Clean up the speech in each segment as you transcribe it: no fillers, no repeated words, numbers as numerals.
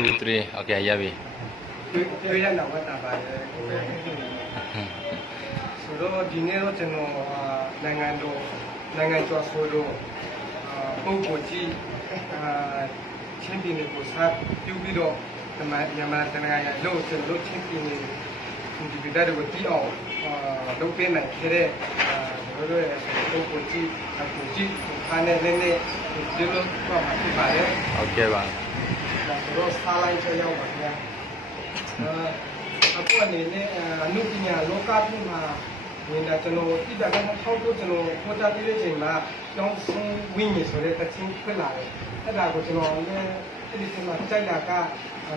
2, 3 okay ရပြီတွေ့ရတော့တာပါတယ်ဆိုတော့ဒီနေ့တော့ကျွန်တော်နိုင်ငံကျော်ဆိုတော့ပုံပေါ်ကြီးချင်းပြည်နယ်ကိုစားပြုပြီးတော့မြန်မာနိုင်ငံရဲ့လို့ကျွန်တော်ချင်းပြည်နယ်ဒီပြည်သားတွေကိုတီးအောင်လုပ်ပေးနိုင်ခဲ့တဲ့တို့ရဲ့ပုံပေါ်ကြီးအခုကြီးခါနဲ့လည်းဒီလိုတော့မှာဖြစ်ပါတယ်ဟုတ်ကဲ့ပါတော့စားလိုက်ချရောက်ပါဗျာအခုအနေနဲ့အနုပညာလောကပြည်မှာနေတာကျွန်တော်တိကျကတော့ထောက်တော့ကျွန်တော်ပေါ်တာပြည့်တဲ့ချိန်မှာကျောင်းဆုံးဝင်းမြေဆိုတဲ့တချင်းဖြစ်လာတယ်အဲ့ဒါကိုကျွန်တော်လည်းဒီချိန်မှာကြိုက်တာက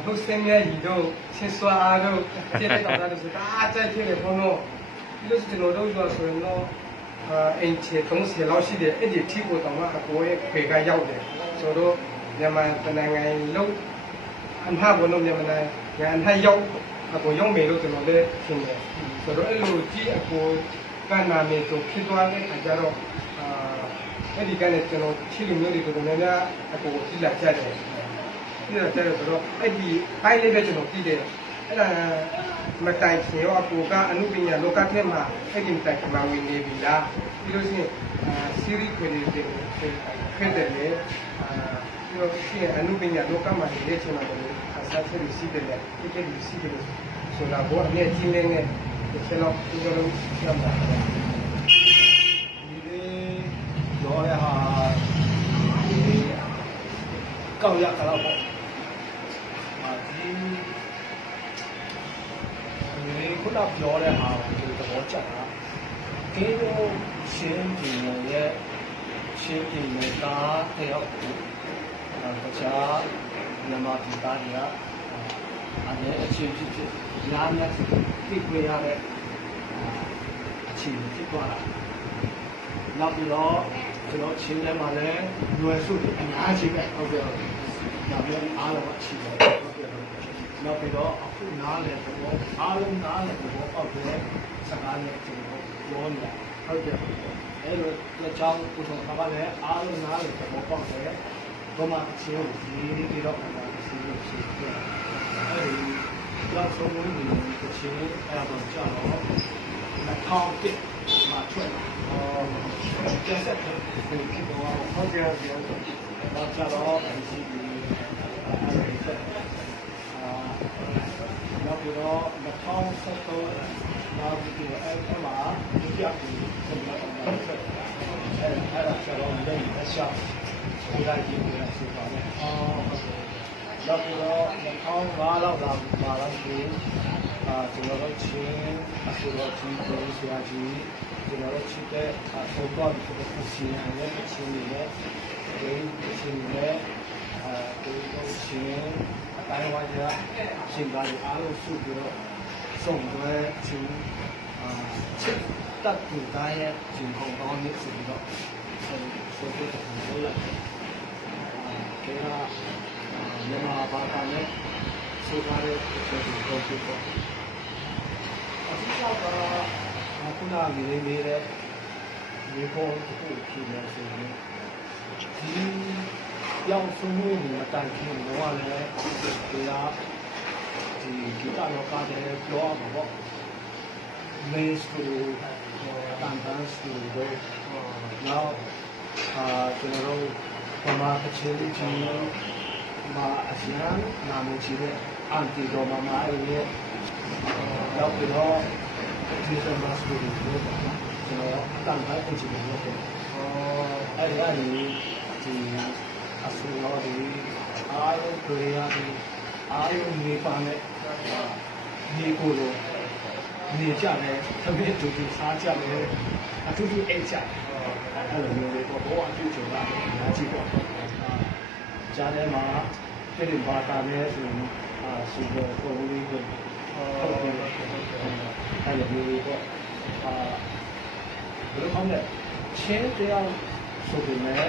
ဒုစင်းရဲ့ရီတို့ဆင်းစွာတို့တိကျတော့ဒါဆိုတာအကြိုက်ဖြစ်နေဘုံတော့ဒီလိုကျွန်တော်တို့ပြောဆိုရင်တော့အင်ချေ30လောက်ရှိတယ်အဲ့ဒီထိကိုတော့အကိုရဲ့ခေကရောက်တယ်ဆိုတော့မြန်မာနိုင်ငံလုံးအမှားဘုံလုံးမြန်မာနိုင်ငံအထိုက်ရောက်အကိုရောက်မယ်လို့ကျွန်တော်လည်းရှင်းတယ်ဆိုတော့အဲ့လိုကြီးအကိုကနာမည်ဆိုဖြစ်သွားတဲ့အခါကျတော့အဲ့ဒီကနေ့ကျွန်တော်ချီလူမျိုးတွေကိုလည်းများအကိုကြည့်လာကြတယ်ပြီးတော့ဆိုတော့အဲ့ဒီဘိုင်းလေးပဲကျွန်တော်ကြည့်တယ်အဲ့ဒါမတိုင်ခင်ရောအကိုကအမှုပညာလောကထဲမှာအဲ့ဒီမတိုင်ခင်မှာဝင်နေပြီလားပြီးလို့ရှိရင်စီရီခွေတွေဖြစ်တယ်လေပြီးတော့ရှိရင်အမှုပညာလောကမှာနေတဲ့ချိန်မှာလည်းအစားဆက်ရှိတယ်လေဒီကနေ့ရှိတယ်ဆိုတော့ဘောအမြဲကြီးနေနေကျွန်တော်ဒီလိုရမှာဒီလေးရောရဟာကောက်ရကတော့ပေါ့ဒီခုနပြောတဲ့ဟာကိုသဘောကျတာကင်းလို့ရှင်းပြရဲ့ရှင်းပြနေတာတယောက်ကိုတခြားမြန်မာပြည်သားတွေကအနေအချင်းဖြစ်ညာညာသိခွေရတဲ့အခြေအနေဖြစ်သွားတာနောက်ပြီးတော့ကျွန်တော်ချင်းထဲမှာလည်းလွယ်စုအများကြီးပဲဟုတ်ကဲ့နောက်ပြီးအားလုံးအရှိတယ်ဟုတ်ကဲ့နောက်ပြီးတော့အခုနားလည်းတော့အားလုံးနားလည်းတော့ပောက်တယ်စကားနဲ့ကျွန်တော်ပြောနေတာဟုတ်ကဲ့အဲ့လိုလက်ချောင်းကိုတော့ဘာလဲအားလုံးနားလည်းတော့ပောက်တယ်ဘာမှချင်းကိုဒီဒီတော့ဘာမှမရှိဘူးဖြစ်တယ်အဲ့ဒီလောက်ဆုံးလို့ဒီချင်းအဲ့တော့ကြောက်တော့2000မှာထွက်လာကျဆက်တယ်ဒီတော့ဟုတ်ကဲ့တော့ကျတော့ဒီနောက်ပြီးတော့2013နောက်ပြီးတော့အဲ့မှာဒီပြပြီးဆက်လာတော့အဲ့ဒါကျတော့လည်းအရှာဒီလိုက်ကြီးကိုဆက်ပါတယ်နောက်ပြီးတော့2005လောက်လာပါတော့ဒီကျွန်တော်တို့ချင်းအစိုးရကြီးကိုဆရာကြီးကျွန်တော်တို့ချစ်တဲ့ဆောက်တော့ဒီကိုစီရင်ရဲ့ချင်းတွေနဲ့ဒီချင်းတွေဒီလိုချင်းအတိုင်းဝိုင်းကရှင်ကားတွေအားလုံးစုပြီးတော့စုံတွဲချင်းချစ်တတ်သူတိုင်းရဲ့ရှင်ခုံကောင်းနေဆိုပြီးတော့ဆိုတဲ့ပုံစံလိုက်မြန်မာဘာသာနဲ့ဆိုထားတဲ့ပုံစံကိုပြောပြတော့အခုတော့ခုနကနေတဲ့ဒီပေါ်တစ်ခုဖြစ်နေဆိုရင်ဒီပြောင်းဆုံးမှုမတိုင်ခင်တော့လည်းဒီလားဒီဂီတလောကတဲ့ပြောရမှာပေါ့မေးစတူတန်တန်စတူတော့နောက်ကျွန်တော်တို့ပမာကချင်ကြီးမှာအစမ်းနာမည်ကြီးတဲ့အန်တီတော်မရဲ့နောက်ပြီးတော့ဒီစမတ်စတူဒီကိုကျွန်တော်တန်ဖိုင်အင်ဂျင်နီယာလုပ်တယ်အဲ့ဒါကြီးဒီအဆူရောဒီအားလုံးကြရပြီးအားလုံးနေပါနဲ့ဒီကိုလိုနေကြတယ်သမီးတူတူစားကြတယ်အတူတူအိတ်ကြအဲ့လိုမျိုးလေးပေါ့ဘောအတူတူလာတယ်အများကြီးပေါ့ကြားထဲမှာပြည်ဘာသာနဲ့ဆိုရင် ကိုယ်လေးကိုဟုတ်တယ်အဲ့လိုမျိုးပေါ့ဘယ်လိုကောင်းလဲချင်းတရားဆိုပေမဲ့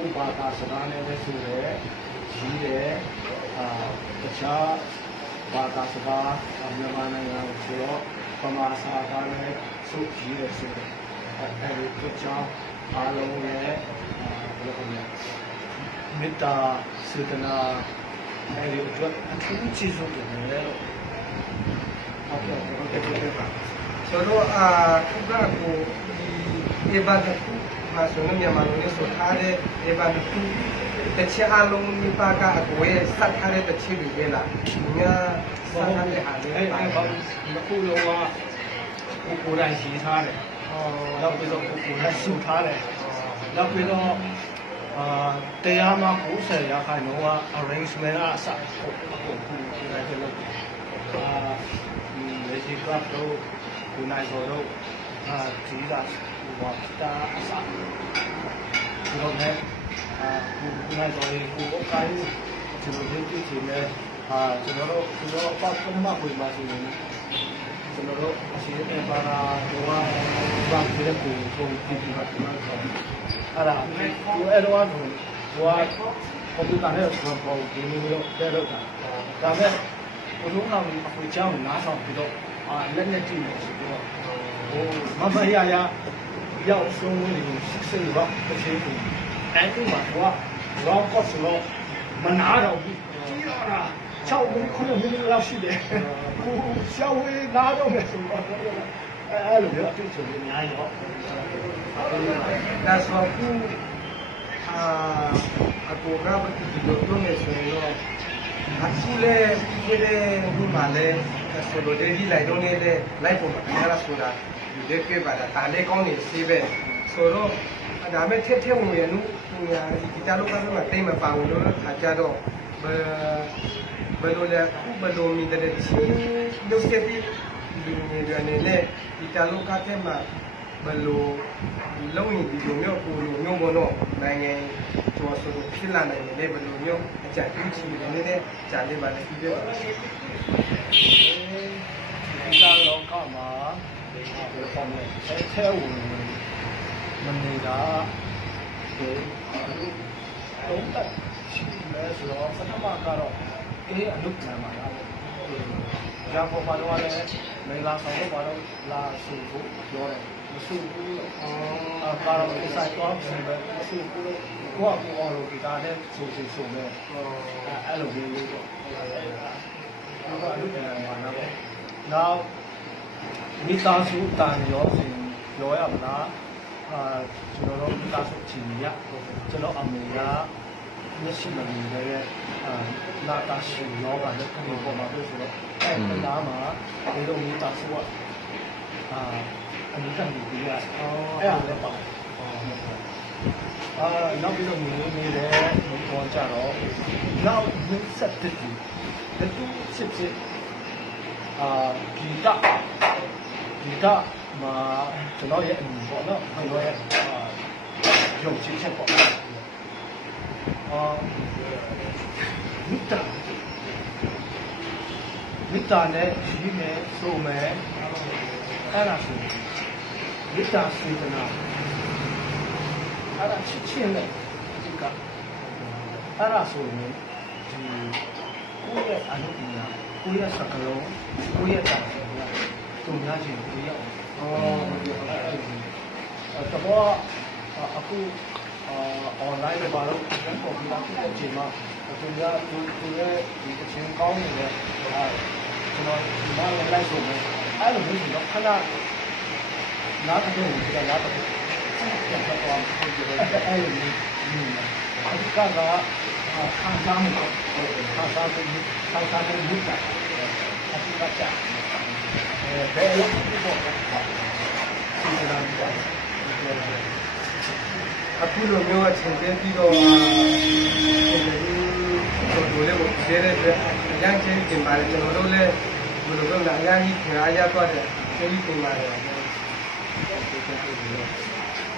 ဥပါဒစကားနဲ့ပဲဆိုရဲကြီးတယ်တခြားဘာသာစကားမြန်မာနိုင်ငံဆိုတော့ပမာစာကားနဲ့ဆိုကြီးတယ်ဆိုတော့အဲ့ဒီကြောင့်အားလုံးရဲ့ဘယ်လိုကောင်းလဲမေတ္တာစေတနာအဲ့ဒီအတွက်အထူးကျေးဇူးတင်တယ်လို့ဟုတ်ကဲ့ပါဆိုတော့ခုကကိုဒီဘာသာမှာဆိုလို့မြန်မာလိုနဲ့ဆိုထားတဲ့ဒီဘာသာတချအလုံးဒီပါကအကိုရဲ့စက်ထားတဲ့တချတွေပဲလားငါစက်ထားတဲ့ဟာလေးပါဘာခုလုံးကကိုယ်တိုင်ရှိထားတယ်နောက်ပြီးတော့ကိုယ်တိုင်စုထားတယ်နောက်ပြီးတော့တရားမှာ90ရာခိုင်နှုန်းက arrangement အစကိုကိုယ်တိုင်လုပ်ဒီကပ်တော့ကိုယ်နိုင်ဆိုတော့ဒီကဝတ်တာအစဒီလိုနဲ့ကိုယ်နိုင်ဆိုရင်ကိုယ်ကိုယ်ဒီလိုလုပ်ကြည့်နေတယ်ကျွန်တော်တို့ပတ်ကမှကိုမှဆိုရင်ကျွန်တော်တို့အစီအစဉ်ပါတာတော့ဘာဖြစ်လဲကိုဒီဒီမှာဆိုအဲ့ဒါကိုအဲ့တော့ကွန်ပျူတာနဲ့ပေါ်ဒီလိုတက်တော့ဒါမဲ့ဘုံလုံးအောင်အခုကြောင်းနားဆောင်ပြီးတော့လက်နဲ့ကြည့်နေဆိုတော့မမရရောက်ဆုံးနေစစ်စစ်တော့တစ်ချိန်ကိုအဲ့ဒီမှာတော့ရောကော့စလို့မနာတော့ဘူးကြီးတော့6မိနစ်9မိနစ်လောက်ရှိတယ်ကိုရှောင်းဝေးနားတော့မယ်ဆိုတော့အဲ့လိုမျိုးအတွေ့အကြုံတွေအများကြီးတော့ဒါဆိုခုအကိုကဘာဒီလိုလုပ်နေဆိုတော့အခုလေဒီလေဒီမှာလေဆိုတော့ဒီလိုက်တော့နေလေလိုက်ပေါ်မှာခဏဆိုတာဒီလက်ပြပါတာဒါလေးကောင်းနေစေးပဲဆိုတော့ဒါမဲ့ထက်ဝင်ရနုဒီတလောကမှာတိတ်မပါဘူးလို့ခါကြတော့ဘယ်လိုလဲဘယ်လိုမြင်တဲ့ချင်းလုပ်ခဲ့ပြီးဒီနေရနေလေဒီတလောကထဲမှာဘယ်လိုလုံးရင်ဒီလိုမျိုးကိုလိုမျိုးဘောတော့နိုင်ငံကျော်ဆိုဖြစ်လာနိုင်တယ်ဘယ်လိုမျိုးအကြံပြုချင်တယ်နဲ့ဂျာလေးပါလေပြီးပြပါဒီလာလောကမှာဒီလိုပုံနဲ့ဆဲဝင်မနေတာတော့ရှိလဲဆိုတော့ပထမကတော့အလုပ်ခံမှာလား။ကြာပေါ်မှာတော့လည်းမင်္ဂလာဆောင်တော့ဘာလို့လာစုဖို့ပြောတယ်။မစုဘူးလို့။ကာတော့ဒီဆိုင်တော့စီပဲမစုဘူးလို့ကိုကအော်လို့ဒီကားနဲ့ဆိုမဲ့အဲ့လိုမျိုးလို့တော့အလုပ်ခံမှာတော့နောက်မိသားစုတန်ရောစင်ပြောရမလားကျွန်တော်တို့မိသားစုချင်းရကျွန်တော်အမေကမျက်စိမမြင်တဲ့နာတာရှိရောပါတဲ့ဒီပေါ်မှာပြောဆိုတော့အဲ့ဒါမှာဒီလိုမိသားစုကအမိကန်ကြီးကအဲ့ဒါလည်းပါနောက်ပြီးတော့နေတဲ့ပေါ်ကြတော့နောက်ဆက်တဲ့ဒီတူစစ်စစ်ဂီတမှာကျွန်တော်ရဲ့အမြင်ပေါ့နော်ကျွန်တော်ရဲ့ရုပ်ချင်းချက်ပေါ့မိတာနဲ့ဒီမဲ့ဆိုမဲ့အဲ့ဒါဆိုမိတာစေတနာအဲ့ဒါချစ်နဲ့ဒီကအဲ့ဒါဆိုရင်ဒီကိုယ့်ရဲ့အလုပ်ညာကိုယ့်ရဲ့စကလုံးကိုယ့်ရဲ့တာဝန်ကတုံ့ပြန်ခြင်းကိုရောက်တော့အခုonline မှာတော့ကျွန်တော်ဒီလောက်ဖြစ်ချိန်မှာသူကသူရဲ့ဒီအချင်းကောင်းနေတဲ့ကျွန်တော်ဒီမှာလိုက်ဆိုမယ်အဲ့လိုမျိုးတော့ခဏနားတဲ့ဝင်ကြလာတော့ပြန်တော့ဟုတ်တယ်အဲ့လိုမျိုးအဓိကကခံစားမှုခံစားမှုမြစ်တာအဓိကချက်ဘယ်လိုဖြစ်ဖို့ဒီလိုမျိုးအခုလိုမျိုးအချိန်ပေးပြီးတော့ဒီလိုလေးကိုကြည့်ရတဲ့အရင်ချင်းတင်ပါတယ်ကျွန်တော်တို့လည်းဘယ်လိုလုပ်လဲအများကြီးခင်အားရသွားတယ်ကျေးဇူးတင်ပါတယ်โ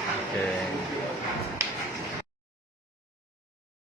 อเค